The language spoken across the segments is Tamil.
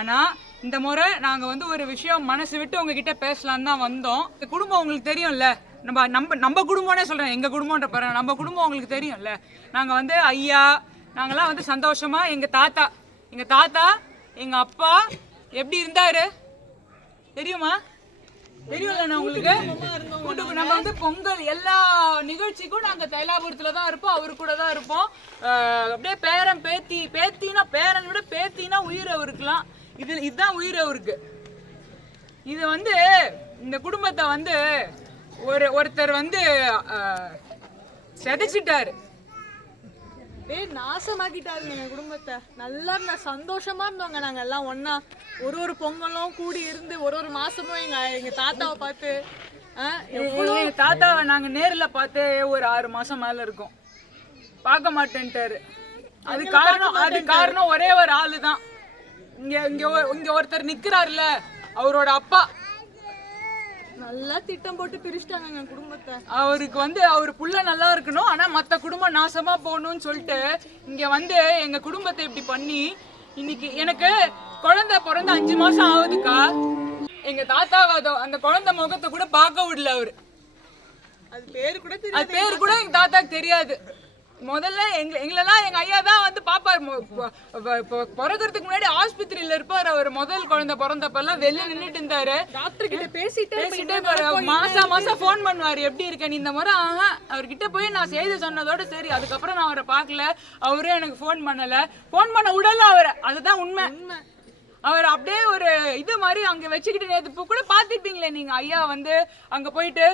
ஆனா இந்த முறை நாங்க வந்து ஒரு விஷயம் மனசு விட்டு உங்ககிட்ட பேசலான்னு தான் வந்தோம். இந்த குடும்பம் உங்களுக்கு தெரியும்ல, நம்ம நம்ம நம்ம குடும்பம்னே சொல்றேன், எங்க குடும்பம்ன்ற பாருங்க, நம்ம குடும்பம் உங்களுக்கு தெரியும்ல. நாங்க வந்து ஐயா நாங்கெல்லாம் வந்து சந்தோஷமா எங்க தாத்தா எங்க அப்பா எப்படி இருந்தாரு தெரியுமா? தெரியும்ல உங்களுக்கு. நம்ம வந்து பொங்கல் எல்லா நிகழ்ச்சிக்கும் நாங்க தைலாபுரத்துல தான் இருப்போம், அவரு கூட தான் இருப்போம். அப்படியே பேரன் பேத்தினா பேரன் விட பேத்தினா உயிர் அவருக்குலாம். இதுதான் உயிர் அவருக்கு. இது வந்து இந்த குடும்பத்தை வந்து ஒருத்தர் வந்து செதைச்சிட்டாரு, நாசமாக்கிட்டாருங்க எங்க குடும்பத்தை. நல்லா இருந்தா சந்தோஷமா இருந்தவங்க நாங்க எல்லாம் ஒன்னா. ஒரு பொங்கலும் கூடி இருந்து ஒரு மாசமும் எங்க தாத்தாவை பார்த்து எங்க தாத்தாவை நாங்க நேர்ல பார்த்து ஒரு 6 மாசம் மேல இருக்கும். பார்க்க மாட்டேன்ட்டாரு. அது காரணம் ஒரே ஒரு ஆளு தான். இங்க ஒருத்தர் நிக்கிறாருல, அவரோட அப்பா நல்லா திட்டம் போட்டு பிரிச்சுட்டாங்க எங்க குடும்பத்தை. அவருக்கு வந்து அவர் புள்ள நல்லா இருக்கணும், ஆனா மத்த குடும்பம் நாசமா போகணும்னு சொல்லிட்டு இங்க வந்து எங்க குடும்பத்தை இப்படி பண்ணி, இன்னைக்கு எனக்கு குழந்தை பிறந்த 5 மாசம் ஆகுதுக்கா. எங்க தாத்தா அந்த குழந்தை முகத்தை கூட பார்க்க விடல அவரு. அது பேரு கூட எங்க தாத்தாக்கு தெரியாது. முதல்ல எங்களெல்லாம் எங்க ஐயா தான் வந்து பாப்பாரு. பிறக்கிறதுக்கு முன்னாடி ஆஸ்பத்திரியில இருப்பாரு. அவர் முதல் குழந்தை பிறந்தப்பெல்லாம் வெளில நின்றுட்டு இருந்தாரு. டாக்டர் கிட்ட பேசிட்டே மாசம் போன் பண்ணுவாரு, எப்படி இருக்க நீ இந்த முறை. அவர்கிட்ட போய் நான் செய்தி சொன்னதோட சரி. அதுக்கப்புறம் நான் அவரை பார்க்கல, அவரே எனக்கு போன் பண்ண விடல அவரை. அதுதான் உண்மை. அவர் அப்படியே ஒரு இது மாதிரி அங்க வச்சுக்கிட்டு, நேற்று கூட பாத்துருப்பீங்களே நீங்க, ஐயா வந்து அங்க போயிட்டு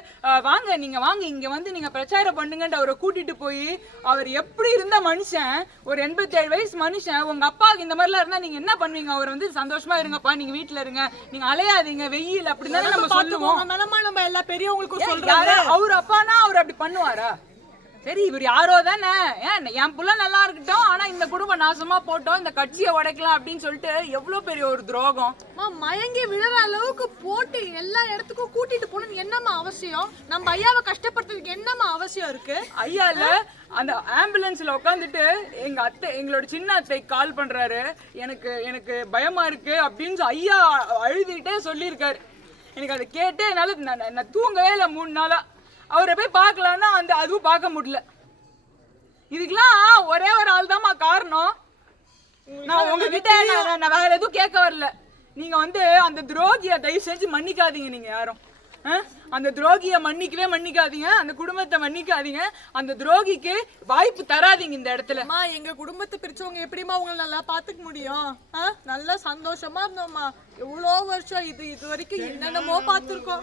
நீங்க வாங்க இங்க வந்து நீங்க பிரச்சாரம் பண்ணுங்கன்னு அவரை கூட்டிட்டு போய், அவர் எப்படி இருந்த மனுஷன், ஒரு 87 வயசு மனுஷன். உங்க அப்பாவுக்கு இந்த மாதிரிலாம் இருந்தா நீங்க என்ன பண்ணுவீங்க? அவர் வந்து சந்தோஷமா இருங்கப்பா, நீங்க வீட்டுல இருங்க, நீங்க அலையாதீங்க வெயில் அப்படின்னா நம்ம சொல்லுவோம். நம்ம எல்லா பெரியவங்களுக்கும் சொல்றாரு. அவர் அப்பானா அவர் அப்படி பண்ணுவாரா? சரி, இவர் யாரோ தானே, என் புள்ள நல்லா இருக்கட்டும், ஆனா இந்த குடும்பம் நாசமா போட்டோம், இந்த கட்சியை உடைக்கலாம் அப்படின்னு சொல்லிட்டு எவ்வளவு பெரிய ஒரு துரோகம். மயங்கி விழுற அளவுக்கு போட்டு எல்லா இடத்துக்கும் கூட்டிட்டு போகணும்னு என்னமா அவசியம்? நம்ம ஐயாவை கஷ்டப்படுறதுக்கு என்னமா அவசியம் இருக்கு? ஐயா இல்ல, அந்த ஆம்புலன்ஸ்ல உட்காந்துட்டு எங்களோட சின்ன அத்தை கால் பண்றாரு, எனக்கு பயமா இருக்கு அப்படின்னு ஐயா அழுதுகிட்டே சொல்லியிருக்காரு. எனக்கு அதை கேட்டு என்னால நான் தூங்கவே இல்லை 3 நாளா. அவரை போய் பார்க்கலான்னா அதுவும் பார்க்க முடியல. இதுக்கெல்லாம் ஒரே ஒரு ஆள் தான்மா காரணம். நான் உங்ககிட்ட நான் வேற எதுவும் கேட்க வரல. நீங்க வந்து அந்த துரோகியை தயவு செஞ்சு மன்னிக்காதீங்க. நீங்க யாரும் அந்த துரோகியை மன்னிக்காதீங்க, அந்த குடும்பத்தை மன்னிக்காதீங்க, அந்த துரோகிக்கு வாய்ப்பு தராதீங்க இந்த இடத்துல. எங்க குடும்பத்தை பிரிச்சவங்க எப்படிமா உங்களை நல்லா பாத்துக்க முடியும்? நல்லா சந்தோஷமா இருந்தோம்மா. எவ்வளோ வருஷம் இது வரைக்கும் என்னென்னமோ பார்த்துருக்கோம்.